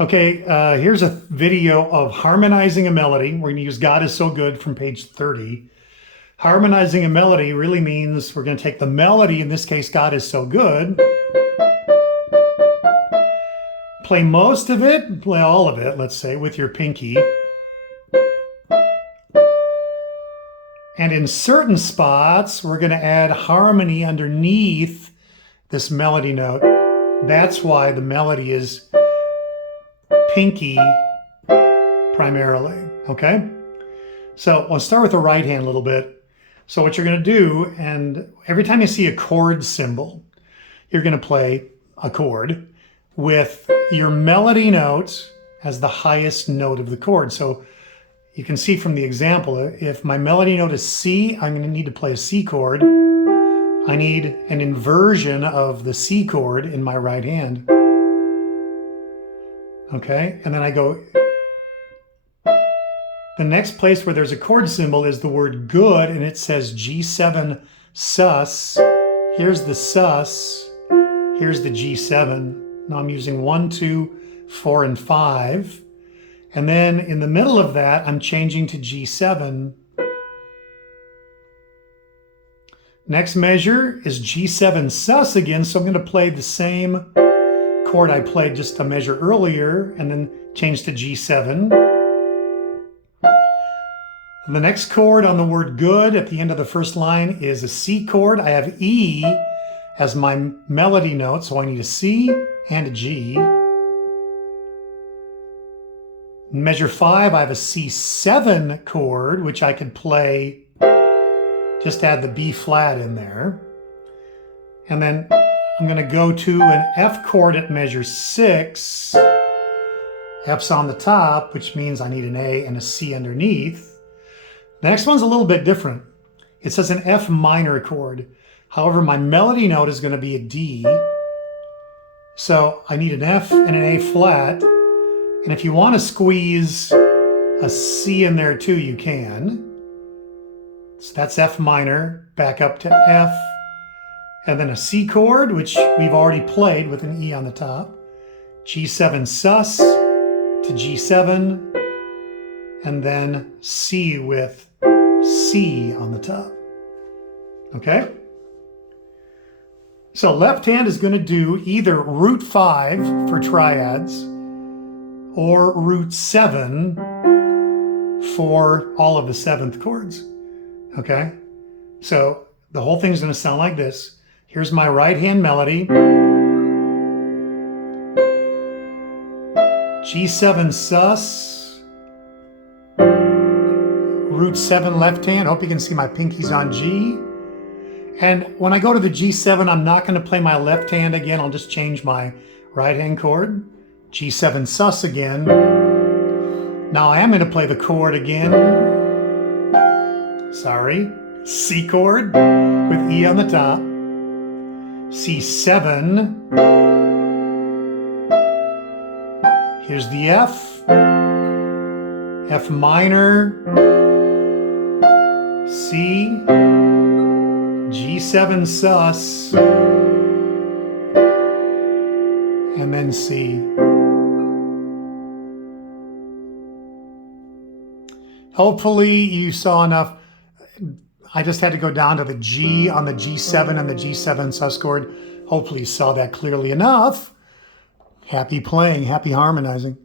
Okay, here's a video of harmonizing a melody. We're going to use God is So Good from page 30. Harmonizing a melody really means we're going to take the melody, in this case, God is So Good, play most of it, play all of it, let's say, with your pinky. And in certain spots, we're going to add harmony underneath this melody note. That's why the melody is pinky primarily, okay? So I'll start with the right hand a little bit. So what you're going to do, and every time you see a chord symbol, you're going to play a chord with your melody note as the highest note of the chord. So you can see from the example, if my melody note is C, I'm going to need to play a C chord. I need an inversion of the C chord in my right hand. Okay, and then I go, the next place where there's a chord symbol is the word good, and it says G7 sus. Here's the sus, here's the G7. Now I'm using 1, 2, 4, and 5. And then in the middle of that, I'm changing to G7. Next measure is G7 sus again, so I'm going to play the same chord I played just a measure earlier, and then change to G7. The next chord on the word good at the end of the first line is a C chord. I have E as my melody note, so I need a C and a G. Measure 5, I have a C7 chord, which I could play, just add the B flat in there. And then I'm going to go to an F chord at measure 6. F's on the top, which means I need an A and a C underneath. The next one's a little bit different. It says an F minor chord. However, my melody note is going to be a D. So I need an F and an A flat. And if you want to squeeze a C in there too, you can. So that's F minor, back up to F, and then a C chord, which we've already played with an E on the top. G7 sus to G7, and then C with C on the top. Okay? So left hand is going to do either root 5 for triads or root 7 for all of the 7th chords. Okay? So the whole thing's going to sound like this. Here's my right hand melody. G7 sus. Root 7 left hand. Hope you can see my pinkies on G. And when I go to the G7, I'm not going to play my left hand again. I'll just change my right hand chord. G7 sus again. Now I am going to play the chord again. Sorry. C chord with E on the top. C7. Here's the F. F minor. C. G7 sus. And then C. Hopefully you saw enough. I just had to go down to the G on the G7 and the G7 sus chord. Hopefully you saw that clearly enough. Happy playing, happy harmonizing.